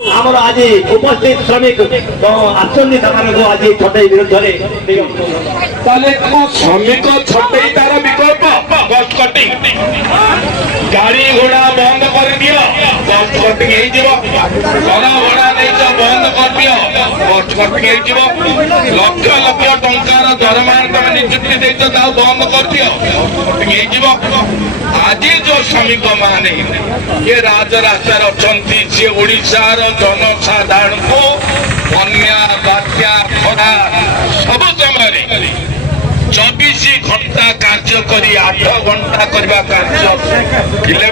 ଆମର ଆଜି ଉପସ୍ଥିତ ଶ୍ରମିକ ଆସନ୍ତି ସେମାନଙ୍କୁ ଆଜି ଛଟେଇ ବିରୁଦ୍ଧରେ ତାହେଲେ ଶ୍ରମିକ ଛଟେଇ ତାର ବିକଳ୍ପ ବସ୍ କଟିଂ। ଗାଡି ଘୋଡା ବନ୍ଦ କରିଦିଅ, ବସ୍ କଟିଂ ହେଇଯିବ। ଘର ଭଡା ଦେଇଛ ବନ୍ଦ କରିଦିଅ, ବସ୍ କଟିଂ ହେଇଯିବ। ଲକ୍ଷ ଲକ୍ଷ ଟଙ୍କାର ଦରମା ତମେ ନିଯୁକ୍ତି ଦେଇଛ ତାକୁ ବନ୍ଦ କରିଦିଅ, କଟିଂ ହେଇଯିବ। ଆଜି ଯୋଉ ଶ୍ରମିକ ମାନେ ଇଏ ରାଜରାସ୍ତାରେ ଅଛନ୍ତି, ସିଏ ଓଡିଶାର ଜନସାଧାରଣଙ୍କୁ ବନ୍ୟା ବାତ୍ୟା ଖରା ସବୁ ସମୟରେ 24 ଘଣ୍ଟା କାର୍ଯ୍ୟ କରି 8 ଘଣ୍ଟା କରିବା କାର୍ଯ୍ୟ ଥିଲେ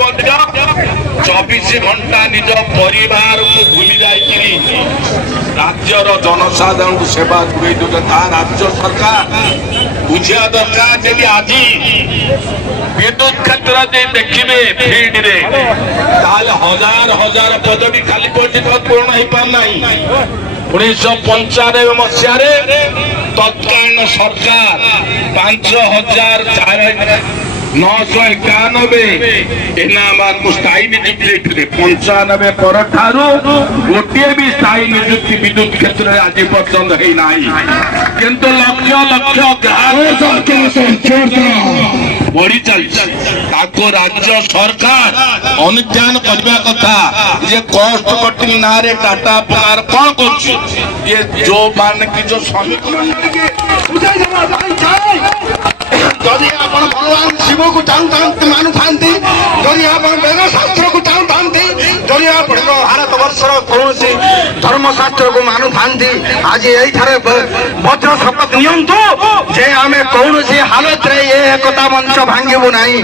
ମଧ୍ୟ 24 ଘଣ୍ଟା ନିଜ ପରିବାରକୁ ଭୁଲି ଯାଇକିରି ରାଜ୍ୟର ଜନସାଧାରଣଙ୍କୁ ସେବା ଯୋଗାଇ ଦେଉଛନ୍ତି। ତାହା ରାଜ୍ୟ ସରକାର ବୁଝିବା ଦରକାର। ଯଦି ଆଜି ବିଦ୍ୟୁତ କ୍ଷେତ୍ର ଯଦି ଦେଖିବେ ଫିଲ୍ଡରେ, ତାହେଲେ ହଜାର ହଜାର ପଦବୀ ଖାଲି ପଡିଛି, ପୂରଣ ହେଇପାରୁନାହିଁ। 1995 ମସିହାରେ ତତ୍କାଳୀନ ସରକାର 5,991 ଏନାମାନଙ୍କୁ ସ୍ଥାୟୀ ନିଯୁକ୍ତି ଦେଇଥିଲେ। 95 ପରଠାରୁ ଗୋଟିଏ ବି ସ୍ଥାୟୀ ନିଯୁକ୍ତି ବିଦ୍ୟୁତ କ୍ଷେତ୍ରରେ ଆଜି ପର୍ଯ୍ୟନ୍ତ ହେଇନାହିଁ। କିନ୍ତୁ ଲକ୍ଷ ଲକ୍ଷ ଗ୍ରାହକ ବଢି ଚାଲିଛି। ତାକୁ ରାଜ୍ୟ ସରକାର ଅନୁଧ୍ୟାନ କରିବା କଥା ଯେ କଷ୍ଟ କଟିଂ ନାଁରେ ଟାଟା ପ୍ରକାର କଣ କରୁଛି। ଇଏ ଯୋଉମାନେ କି ଯୋଉ ଶ୍ରମିକ ଯଦି ଆପଣ ଭଗବାନ ଶିବକୁ ଚାହୁଁଥାନ୍ତି ମାନୁଥାନ୍ତି, ଯଦି ଆପଣ ବେଦଶାସ୍ତ୍ରକୁ ଚାହୁଁଥାନ୍ତି, ଯଦି ଆପଣ ଭାରତବର୍ଷର କୌଣସି ଧର୍ମଶାସ୍ତ୍ରକୁ ମାନୁଥାନ୍ତି, ଆଜି ଏଇଠାରେ ବଜ୍ର ଶପଥ ନିଅନ୍ତୁ ଯେ ଆମେ କୌଣସି ହାଲତରେ ଏ ଏକତା ମଞ୍ଚ ଭାଙ୍ଗିବୁ ନାହିଁ।